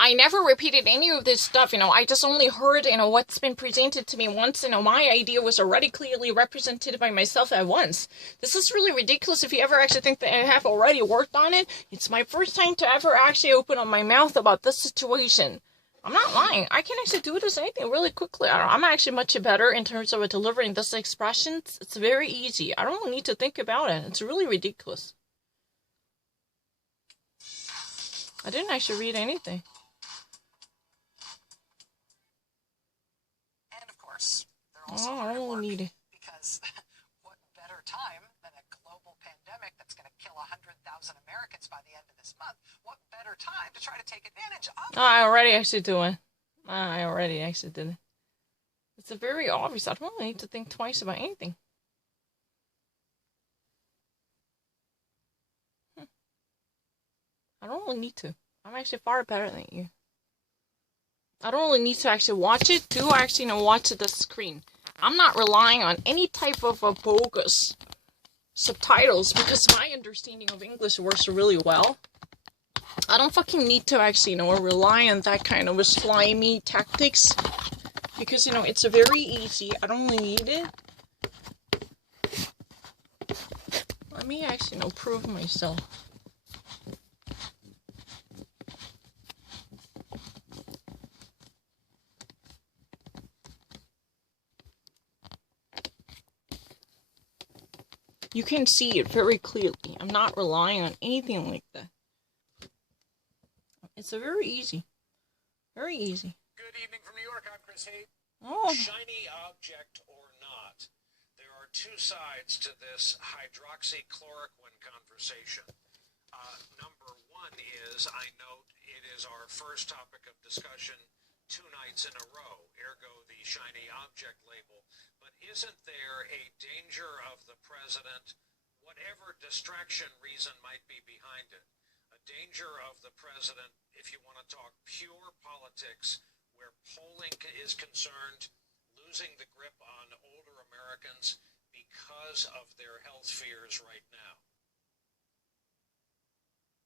I never repeated any of this stuff, I just only heard, what's been presented to me once, my idea was already clearly represented by myself at once. This is really ridiculous if you ever actually think that I have already worked on it. It's my first time to ever actually open up my mouth about this situation. I'm not lying. I can actually do this anything really quickly. I'm actually much better in terms of delivering this expressions. It's very easy. I don't need to think about it. It's really ridiculous. I didn't actually read anything. I don't need it. Because what better time than a global pandemic that's going to kill 100,000 Americans by the end of this month? What better time to try to take advantage of? I already actually doing. I already actually did it. It's a very obvious. I don't really need to think twice about anything. I don't really need to. I'm actually far better than you. I don't really need to actually watch it to actually watch the screen. I'm not relying on any type of bogus subtitles because my understanding of English works really well. I don't fucking need to actually, rely on that kind of slimy tactics because, it's very easy. I don't really need it. Let me actually, prove myself. You can see it very clearly. I'm not relying on anything like that. It's a very easy. Very easy. Good evening from New York. I'm Chris Hayes. Oh. Shiny object or not, there are two sides to this hydroxychloroquine conversation. Number one is, I note it is our first topic of discussion 2 nights in a row, ergo the shiny object label. But isn't there a danger of the president, whatever distraction reason might be behind it, a danger of the president, if you want to talk pure politics, where polling is concerned, losing the grip on older Americans because of their health fears right now?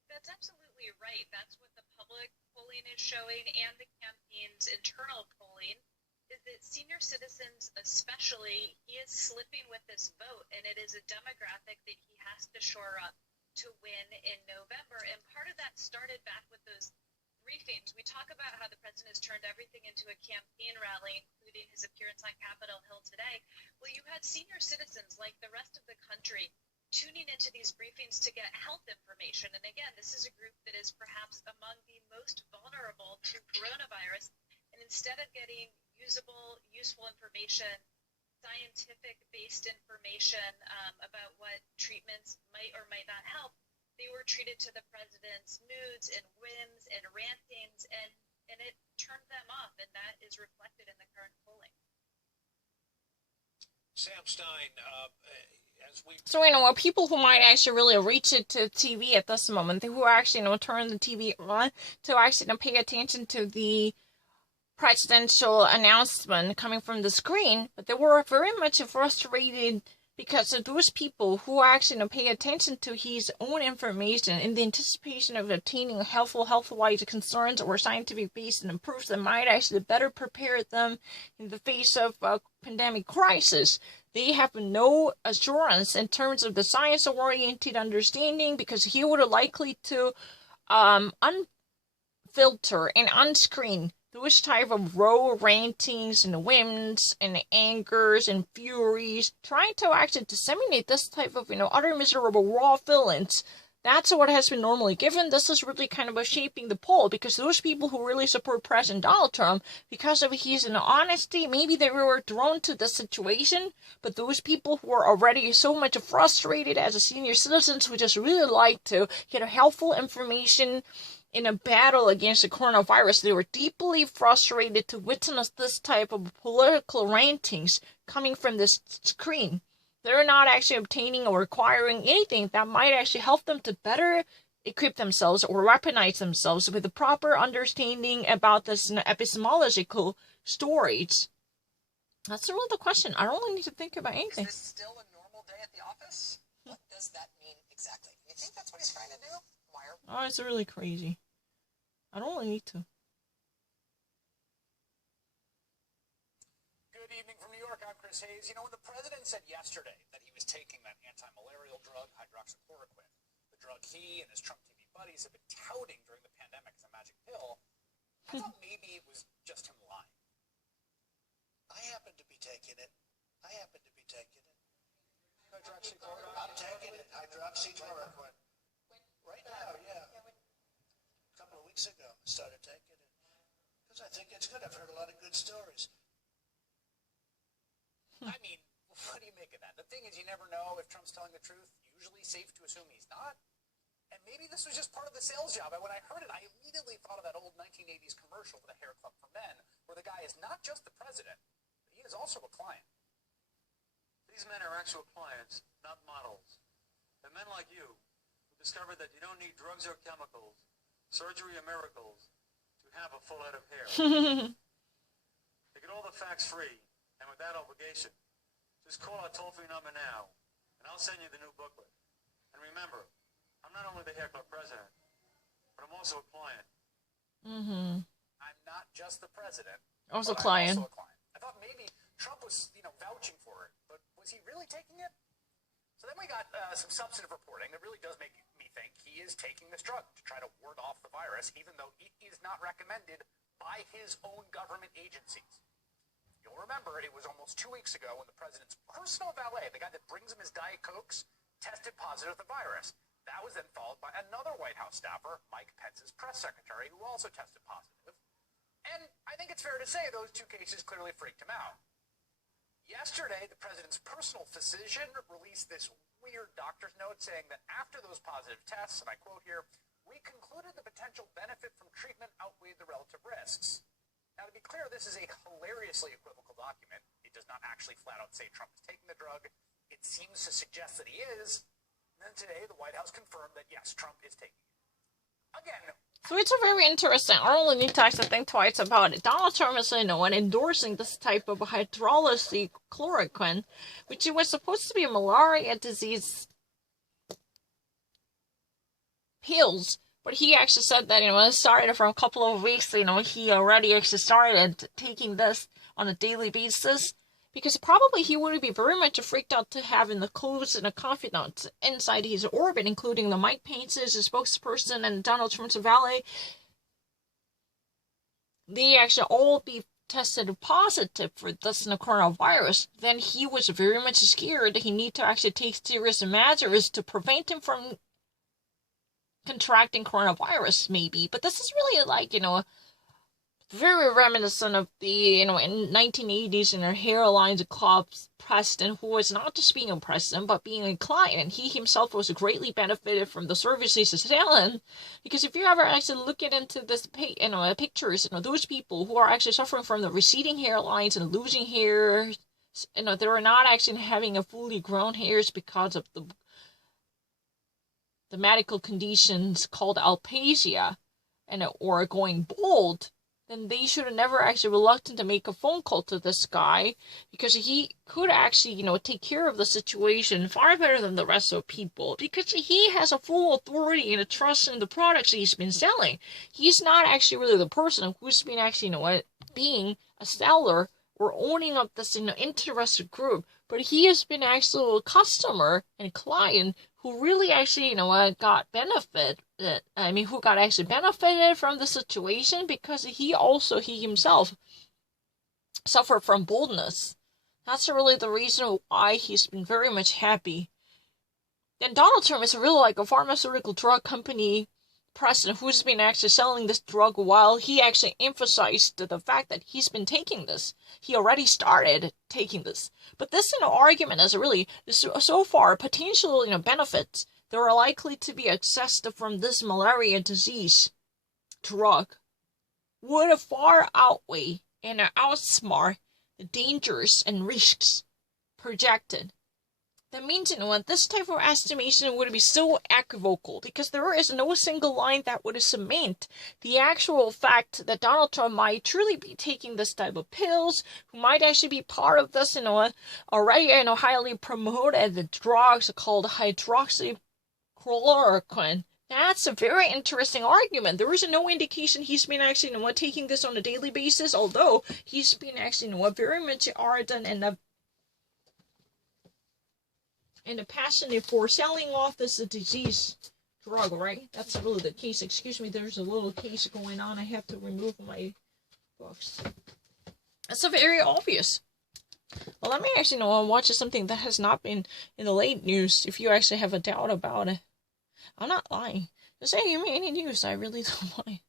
That's absolutely right. That's what the public polling is showing and the campaign's internal polling. Is that senior citizens especially, he is slipping with this vote, and it is a demographic that he has to shore up to win in November. And part of that started back with those briefings. We talk about how the president has turned everything into a campaign rally, including his appearance on Capitol Hill today. Well, you had senior citizens, like the rest of the country, tuning into these briefings to get health information. And again, this is a group that is perhaps among the most vulnerable to coronavirus. And instead of getting useful information, scientific-based information about what treatments might or might not help, they were treated to the president's moods and whims and rantings, and it turned them off, and that is reflected in the current polling. Sam Stein, So, people who might actually really reach it to TV at this moment, who actually, turn the TV on to actually pay attention to the presidential announcement coming from the screen, but they were very much frustrated because of those people who actually pay attention to his own information in the anticipation of obtaining health-wise concerns or scientific-based and proofs that might actually better prepare them in the face of a pandemic crisis. They have no assurance in terms of the science-oriented understanding because he would likely to unfilter and unscreen those type of raw rantings and whims and angers and furies, trying to actually disseminate this type of, utter miserable raw feelings. That's what has been normally given. This is really kind of shaping the poll because those people who really support President Donald Trump, because of his honesty, maybe they were drawn to this situation, but those people who are already so much frustrated as a senior citizens who just really like to get helpful information in a battle against the coronavirus, they were deeply frustrated to witness this type of political rantings coming from this screen. They're not actually obtaining or acquiring anything that might actually help them to better equip themselves or weaponize themselves with the proper understanding about this epistemological stories. That's really the question. I don't really need to think about anything. Is this still a normal day at the office? What does that mean exactly? You think that's what he's trying to do? Oh, it's really crazy. I don't really need to. Good evening from New York. I'm Chris Hayes. You know, when the president said yesterday that he was taking that anti-malarial drug, hydroxychloroquine, the drug he and his Trump TV buddies have been touting during the pandemic as a magic pill, I thought maybe it was just him lying. I happen to be taking it. Hydroxychloroquine? I'm taking it. Hydroxychloroquine. Right now, yeah. A couple of weeks ago, I started taking it. Because I think it's good. I've heard a lot of good stories. I mean, what do you make of that? The thing is, you never know if Trump's telling the truth. Usually safe to assume he's not. And maybe this was just part of the sales job. And when I heard it, I immediately thought of that old 1980s commercial for the Hair Club for Men, where the guy is not just the president, but he is also a client. These men are actual clients, not models. They're men like you who discovered that you don't need drugs or chemicals, surgery or miracles to have a full head of hair. They get all the facts free and without obligation. Just call our toll-free number now, and I'll send you the new booklet. And remember, I'm not only the Hair Club president, but I'm also a client. I'm not just the president. Also but client. I'm also a client. I thought maybe Trump was, vouching for it, but was he really taking it? So then we got some substantive reporting that really does make me think he is taking this drug to try to ward off the virus, even though it is not recommended by his own government agencies. You'll remember it was almost 2 weeks ago when the president's personal valet, the guy that brings him his Diet Cokes, tested positive for the virus. That was then followed by another White House staffer, Mike Pence's press secretary, who also tested positive. And I think it's fair to say those two cases clearly freaked him out. Yesterday, the president's personal physician released this weird doctor's note saying that after those positive tests, and I quote here, "We concluded the potential benefit from treatment outweighed the relative risks." Now, to be clear, this is a hilariously equivocal document. It does not actually flat out say Trump is taking the drug. It seems to suggest that he is. And then today, the White House confirmed that, yes, Trump is taking it. Again, So it's a very interesting. I don't need to actually think twice about it. Donald Trump is, endorsing this type of hydroxychloroquine, which was supposed to be a malaria disease pills. But he actually said that, it started from a couple of weeks, he already actually started taking this on a daily basis. Because probably he would be very much freaked out to having the close and the confidants inside his orbit, including the Mike Pence, his spokesperson, and Donald Trump's valet. They actually all be tested positive for this coronavirus. Then he was very much scared that he need to actually take serious measures to prevent him from contracting coronavirus, maybe. But this is really very reminiscent of the, in 1980s in our Hairlines Club's president, who was not just being a president, but being a client. He himself was greatly benefited from the services he's selling. Because if you ever actually look into this, pictures, those people who are actually suffering from the receding hairlines and losing hair, they're not actually having a fully grown hairs because of the medical conditions called alopecia, or going bald. Then they should have never actually reluctant to make a phone call to this guy, because he could actually, take care of the situation far better than the rest of people, because he has a full authority and a trust in the products he's been selling. He's not actually really the person who's been actually, being a seller or owning up this, interested group, but he has been actually a customer and client who really actually, got benefit. Who got actually benefited from the situation, because he himself suffered from baldness. That's really the reason why he's been very much happy. And Donald Trump is really like a pharmaceutical drug company president who's been actually selling this drug while he actually emphasized the fact that he's been taking this. He already started taking this. But this, argument is really, so far, potential, benefits that are likely to be accessed from this malaria disease drug would far outweigh and outsmart the dangers and risks projected. That means, this type of estimation would be so equivocal, because there is no single line that would cement the actual fact that Donald Trump might truly be taking this type of pills, who might actually be part of this, already, highly promoted the drugs called hydroxychloroquine. That's a very interesting argument. There is no indication he's been actually, taking this on a daily basis, although he's been actually, very much ardent and a passionate for selling off this disease drug, right? That's really the case. Excuse me, there's a little case going on. I have to remove my books. That's a very obvious. Well, let me actually watch something that has not been in the late news, if you actually have a doubt about it. I'm not lying. Just say, give me any news. I really don't lie.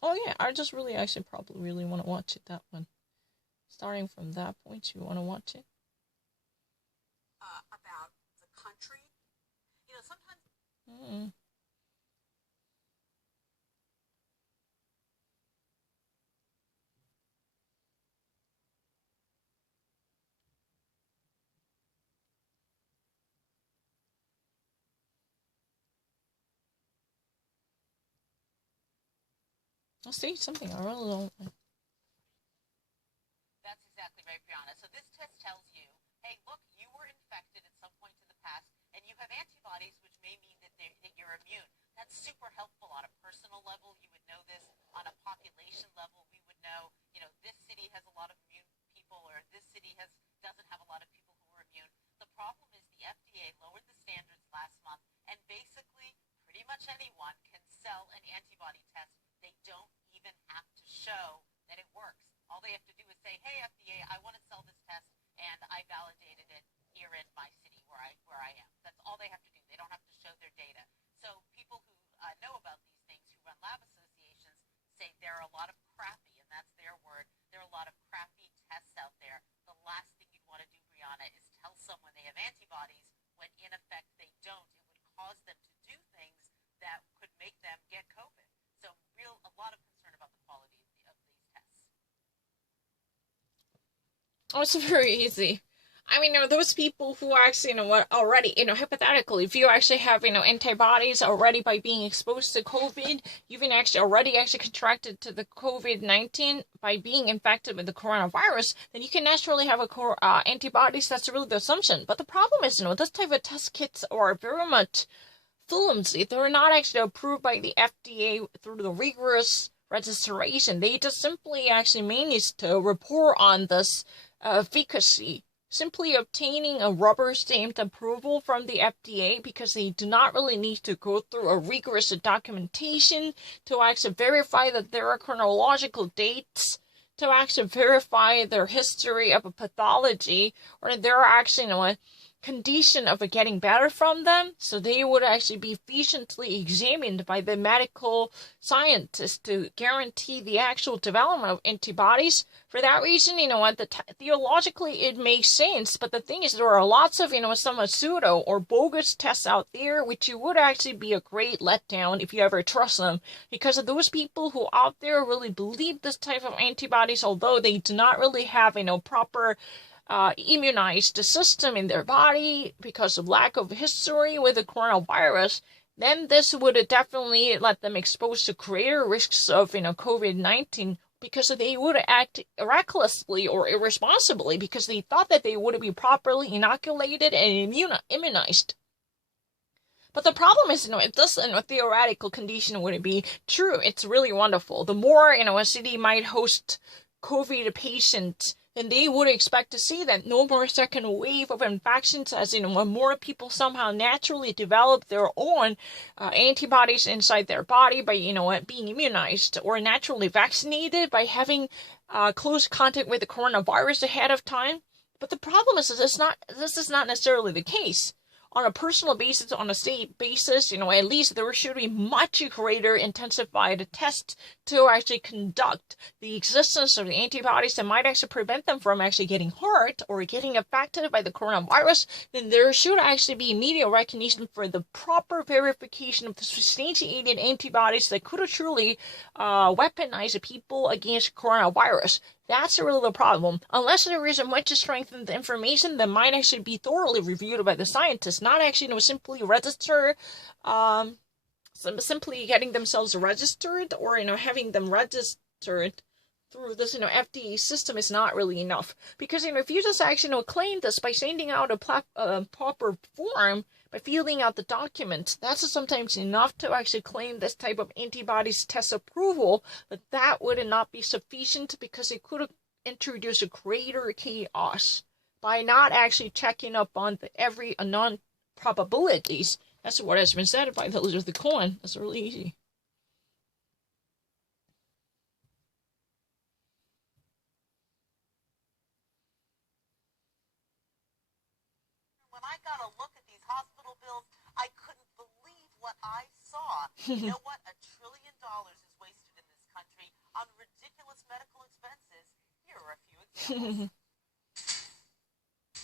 Oh yeah, I just really actually probably really want to watch it, that one. Starting from that point, you want to watch it? About the country. Sometimes... I'll say something. I really don't. That's exactly right, Brianna. So this test tells you, hey, look, you were infected at some point in the past, and you have antibodies, which may mean that you're immune. That's super helpful on a personal level. You would know this. On a population level, we would know, this city has a lot of immune people, or this city doesn't have a lot of people who are immune. The problem is the FDA lowered the standards last month, and basically pretty much anyone can sell an antibody test. They don't even have to show that it works. All they have to do is say, hey, FDA, I want to sell this test, and I validated it here in my city where I am. That's all they have to do. They don't have to show their data. So people who know about these things, who run lab associations, say there are a lot of crappy, and that's their word, there are a lot of crappy tests out there. The last thing you'd want to do, Brianna, is tell someone they have antibodies when in effect they don't. It would cause them to do things that could make them get COVID. So a lot of concern about the quality of these tests. Oh, it's very easy. I mean, those people who actually, already, hypothetically, if you actually have, antibodies already by being exposed to COVID, you've been already contracted to the COVID-19 by being infected with the coronavirus, then you can naturally have antibodies. That's really the assumption. But the problem is, this type of test kits are very much flimsy. They're not actually approved by the FDA through the rigorous registration. They just simply manage to report on this efficacy, simply obtaining a rubber stamped approval from the FDA, because they do not really need to go through a rigorous documentation to actually verify that there are chronological dates, to actually verify their history of a pathology, or there are actually condition of getting better from them. So they would actually be efficiently examined by the medical scientists to guarantee the actual development of antibodies. For that reason, theologically it makes sense, but the thing is, there are lots of, some pseudo or bogus tests out there, which you would actually be a great letdown if you ever trust them, because of those people who out there really believe this type of antibodies, although they do not really have, proper immunized system in their body because of lack of history with the coronavirus, then this would definitely let them exposed to greater risks of, COVID-19, because they would act recklessly or irresponsibly because they thought that they would be properly inoculated and immunized. But the problem is, if this theoretical condition would be true, it's really wonderful. The more, a city might host COVID patients, then they would expect to see that no more second wave of infections, as when more people somehow naturally develop their own antibodies inside their body by, being immunized or naturally vaccinated by having close contact with the coronavirus ahead of time. But the problem is, this is not necessarily the case. On a personal basis, on a state basis, at least there should be much greater intensified tests to actually conduct the existence of the antibodies that might actually prevent them from actually getting hurt or getting affected by the coronavirus. Then there should actually be immediate recognition for the proper verification of the substantiated antibodies that could truly weaponize people against coronavirus. That's really the problem. Unless there is a much strengthened information that might actually be thoroughly reviewed by the scientists, not actually simply register simply getting themselves registered or, having them registered through this, FDA system is not really enough. Because, if you just actually, claim this by sending out a proper form, by filling out the document, that's sometimes enough to actually claim this type of antibodies test approval, but that would not be sufficient because it could have introduced a greater chaos by not actually checking up on every non-probabilities. That's what has been said by Elizabeth Cohen. That's really easy. When I got a look at these hospital bills, I couldn't believe what I saw. You know what? $1 trillion is wasted in this country on ridiculous medical expenses. Here are a few examples.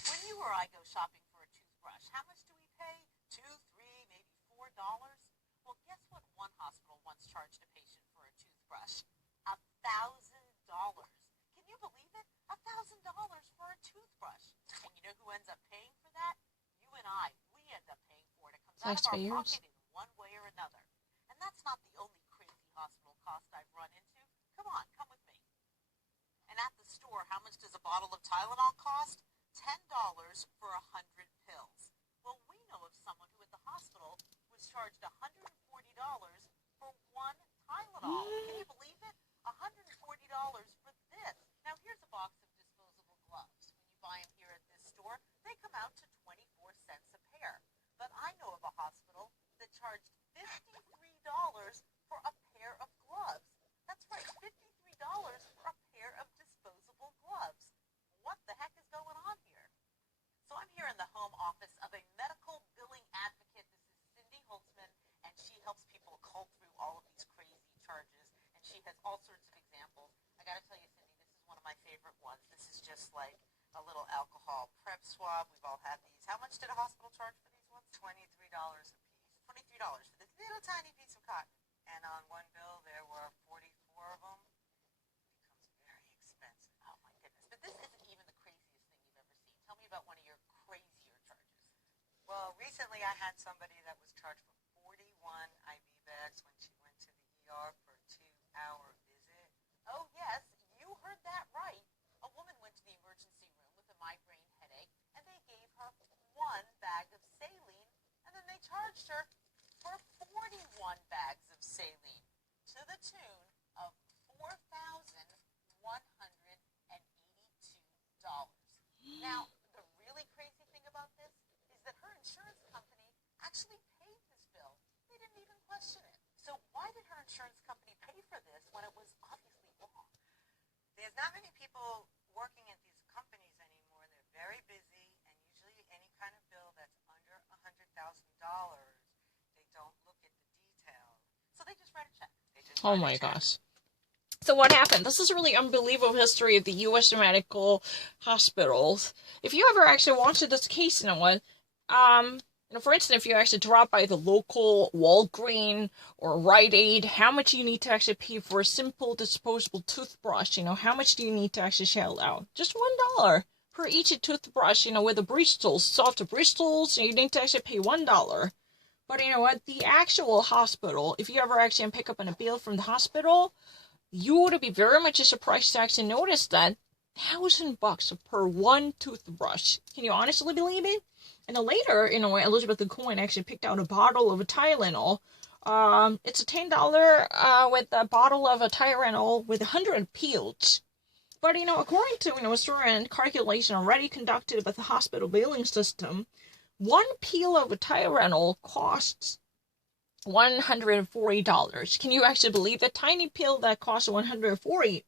When you or I go shopping for a toothbrush, how much do we pay? $2, $3, maybe $4? Well, guess what one hospital once charged a patient for a toothbrush? $1,000. Can you believe it? $1,000 for a toothbrush. And you know who ends up paying for that? You and I. We end up paying for it. It comes out of our pocket in one way or another. And that's not the only crazy hospital cost I've run into. Come on, come with me. And at the store, how much does a bottle of Tylenol cost? $10 for 100 pills. Well, we know of someone who at the hospital was charged $140 for one Tylenol. Can you believe it? $140 for this. Now, here's a box of disposable gloves. When you buy them here at this store, they come out to 24 cents a pair. But I know of a hospital that charged $53 for a pair of gloves. That's right, $53 for a pair of disposable gloves. What the heck is going on here? So I'm here in the home office of a medical billing advocate. This is Cindy Holtzman, and she helps people cull through all of these crazy charges, and she has all sorts of examples. I gotta tell you, Cindy, this is one of my favorite ones. This is just like a little alcohol prep swab. We've all had these. How much did a hospital charge for these ones? $23 a piece. $23 for this little tiny piece of cotton. And on one bill, there were 44 of them. It becomes very expensive. Oh, my goodness. But this isn't even the craziest thing you've ever seen. Tell me about one of your crazier charges. Well, recently I had somebody that was charged for 41 IV bags when she went to the ER for a 2-hour visit. Oh, yes, you heard that right. A woman went to the emergency room with a migraine headache, and they gave her one bag of saline, and then they charged her for 41 bags of saline to the tune of $4,182. Now, the really crazy thing about this is that her insurance company actually paid this bill. They didn't even question it. So why did her insurance company pay for this when it was obviously wrong? There's not many people working at these companies anymore. They're very busy, and usually any kind of bill that's under $100,000, they don't look at the details. So they just write a check. Oh my gosh. So what happened? This is really unbelievable history of the U.S. medical hospitals. If you ever actually watched this case, for instance, if you actually drop by the local Walgreens or Rite Aid, how much you need to actually pay for a simple disposable toothbrush? How much do you need to actually shell out? Just $1 per each toothbrush, with the bristles, soft bristles, you need to actually pay $1. But you know what? The actual hospital, if you ever actually pick up on a bill from the hospital, you would be very much surprised to actually notice that $1,000 per one toothbrush. Can you honestly believe it? And then later, Elizabeth Cohen actually picked out a bottle of a Tylenol. It's a $10 with a bottle of a Tylenol with 100 pills. But, according to, a certain calculation already conducted by the hospital billing system, one pill of a Tylenol costs $140. Can you actually believe a tiny pill that costs $140?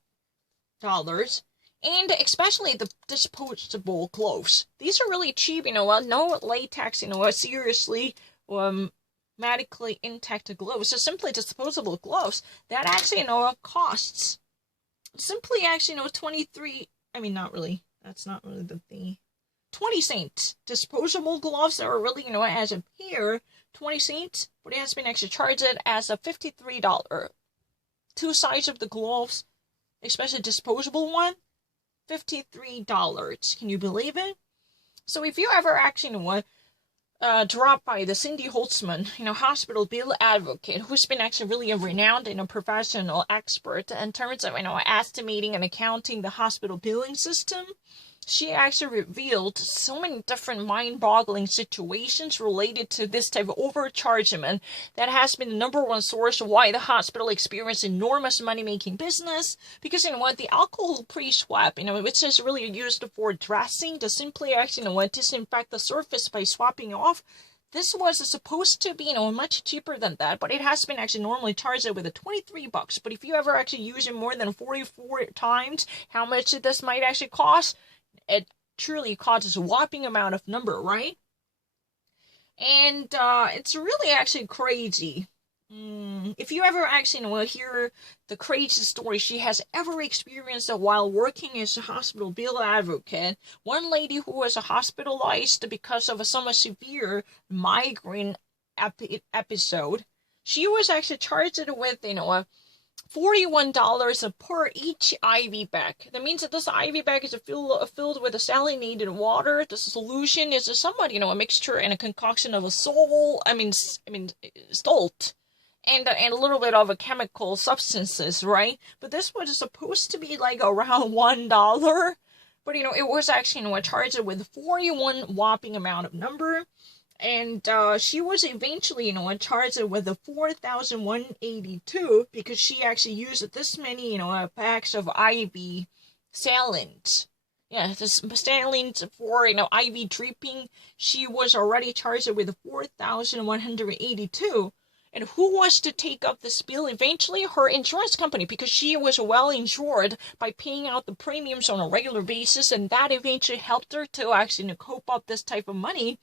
And especially the disposable gloves. These are really cheap, no latex, seriously, medically intact gloves. So simply disposable gloves that actually, costs simply actually, 23, not really, that's not really the thing. 20 cents. Disposable gloves that are really, as a pair, 20 cents, but it has been actually charged as a $53. Two sides of the gloves, especially disposable one, $53. Can you believe it? So if you ever actually dropped by the Cindy Holtzman, hospital bill advocate, who's been actually really a renowned and a professional expert in terms of, estimating and accounting the hospital billing system. She actually revealed so many different mind-boggling situations related to this type of overchargement that has been the number one source of why the hospital experienced enormous money-making business. Because, the alcohol pre-swap, which is really used for dressing to simply actually, disinfect the surface by swapping off. This was supposed to be, much cheaper than that, but it has been actually normally charged with a $23. But if you ever actually use it more than 44 times, how much this might actually cost? It truly causes a whopping amount of number, right? And it's really actually crazy. If you ever actually hear the crazy story she has ever experienced while working as a hospital bill advocate, one lady who was hospitalized because of some severe migraine episode, she was actually charged with, $41 per each IV bag. That means that this IV bag is filled with salinated water. The solution is somewhat, a mixture and a concoction of salt, and a little bit of chemical substances, right? But this was supposed to be like around $1. But, it was actually, charged with 41 whopping amount of number. And she was eventually, charged with the 4,182 because she actually used this many, packs of IV salines. Yeah, this salines for, IV dripping. She was already charged with 4,182. And who was to take up this bill? Eventually, her insurance company, because she was well insured by paying out the premiums on a regular basis, and that eventually helped her to actually cope up this type of money.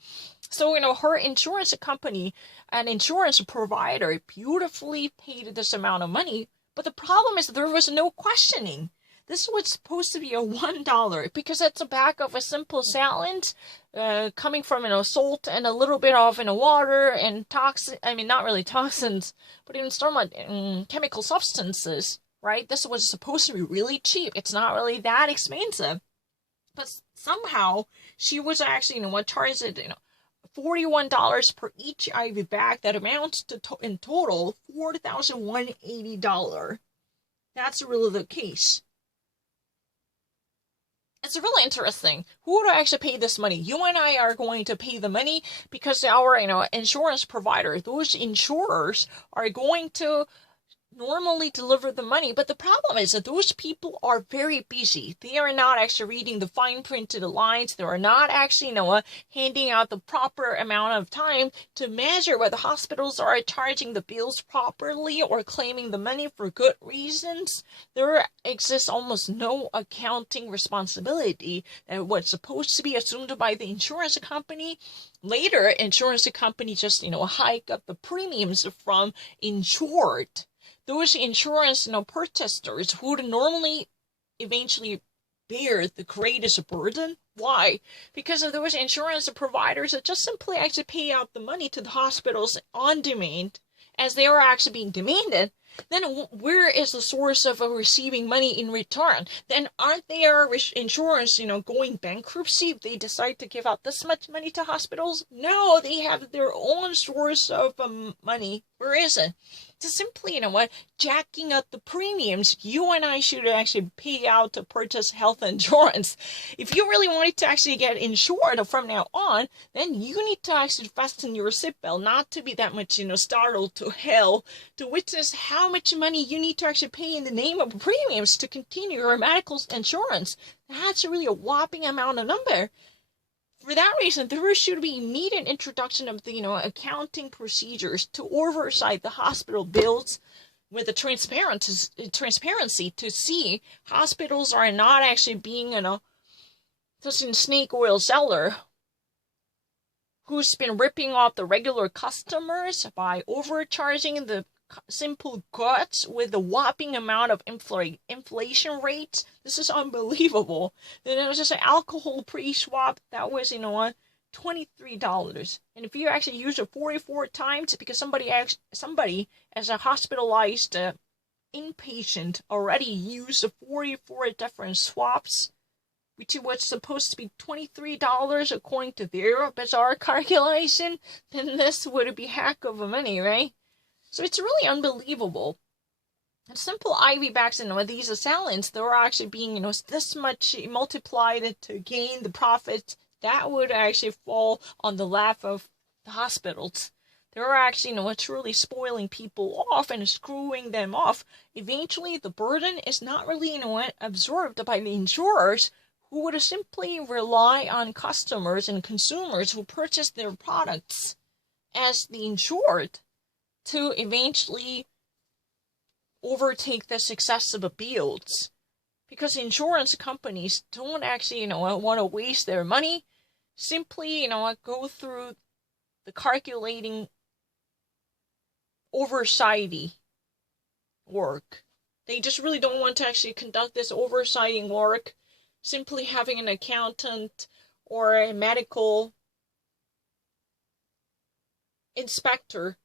So, her insurance company, an insurance provider, beautifully paid this amount of money. But the problem is there was no questioning. This was supposed to be a $1 because it's a bag of a simple saline, coming from, salt and a little bit of, water and not really toxins, but chemical substances, right? This was supposed to be really cheap. It's not really that expensive. But somehow she was actually, charged, $41 per each IV bag. That amounts to in total $4,180. That's really the case. It's really interesting. Who would actually pay this money? You and I are going to pay the money because our, insurance provider, those insurers are going to normally deliver the money. But the problem is that those people are very busy. They are not actually reading the fine printed lines. They are not actually, handing out the proper amount of time to measure whether hospitals are charging the bills properly or claiming the money for good reasons. There exists almost no accounting responsibility that was supposed to be assumed by the insurance company. Later, insurance company just, hike up the premiums from insured. Those insurance, purchasers who would normally eventually bear the greatest burden. Why? Because of those insurance providers that just simply actually pay out the money to the hospitals on demand as they are actually being demanded. Then where is the source of receiving money in return? Then aren't their insurance, going bankruptcy if they decide to give out this much money to hospitals? No, they have their own source of money. Where is it? To simply, jacking up the premiums, you and I should actually pay out to purchase health insurance. If you really wanted to actually get insured from now on, then you need to actually fasten your seatbelt, not to be that much, startled to hell, to witness how much money you need to actually pay in the name of premiums to continue your medical insurance. That's really a whopping amount of number. For that reason, there should be immediate introduction of the, accounting procedures to oversight the hospital bills with the transparency to see hospitals are not actually being, such a snake oil seller who's been ripping off the regular customers by overcharging the simple goods with a whopping amount of inflation rates. This is unbelievable. Then there was just an alcohol pre-swap that was, $23. And if you actually use it 44 times, because somebody as a hospitalized inpatient already used 44 different swaps, which was supposed to be $23 according to their bizarre calculation, then this would be heck of a money, right? So it's really unbelievable. Simple IV vaccine with these assailants, they were actually being, this much multiplied to gain the profit that would actually fall on the lap of the hospitals. They were actually, truly spoiling people off and screwing them off. Eventually, the burden is not really, absorbed by the insurers, who would simply rely on customers and consumers who purchase their products as the insured to eventually overtake the success of the bills. Because insurance companies don't actually, want to waste their money. Simply, go through the calculating oversighty work. They just really don't want to actually conduct this oversighting work. Simply having an accountant or a medical inspector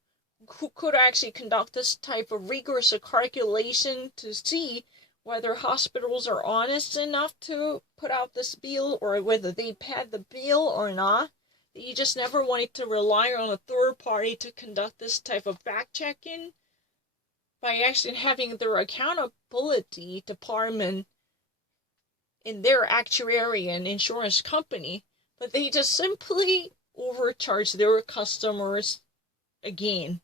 who could actually conduct this type of rigorous calculation to see whether hospitals are honest enough to put out this bill or whether they paid the bill or not. You just never wanted to rely on a third party to conduct this type of fact-checking by actually having their accountability department in their actuary and insurance company, but they just simply overcharge their customers again.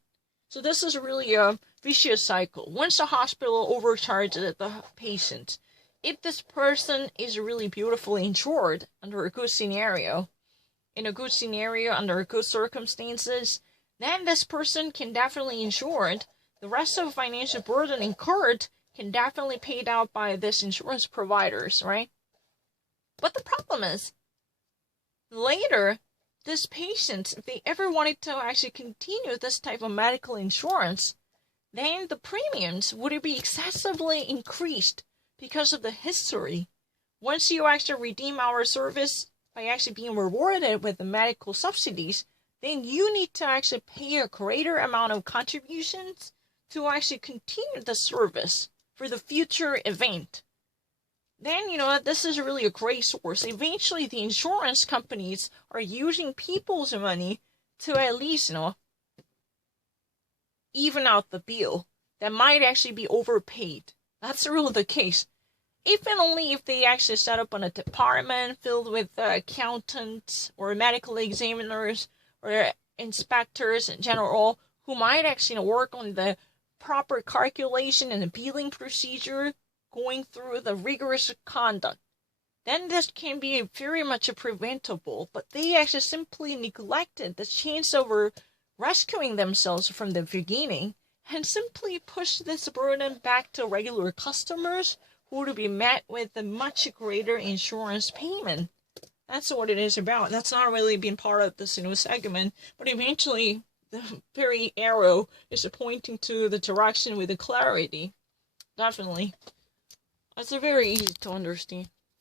So this is really a vicious cycle. Once a hospital overcharges the patient, if this person is really beautifully insured under a good scenario, under good circumstances, then this person can definitely insured. The rest of the financial burden incurred can definitely be paid out by this insurance providers, right? But the problem is, later, this patient, if they ever wanted to actually continue this type of medical insurance, then the premiums would be excessively increased because of the history. Once you actually redeem our service by actually being rewarded with the medical subsidies, then you need to actually pay a greater amount of contributions to actually continue the service for the future event. Then, this is really a great source. Eventually, the insurance companies are using people's money to at least, even out the bill that might actually be overpaid. That's really the case. If and only if they actually set up on a department filled with accountants or medical examiners or inspectors in general who might actually work on the proper calculation and the billing procedure, going through the rigorous conduct, then this can be very much preventable. But they actually simply neglected the chance of rescuing themselves from the beginning and simply pushed this burden back to regular customers who would be met with a much greater insurance payment. That's what it is about. That's not really been part of this segment, but eventually the very arrow is pointing to the direction with the clarity. Definitely. It's very easy to understand.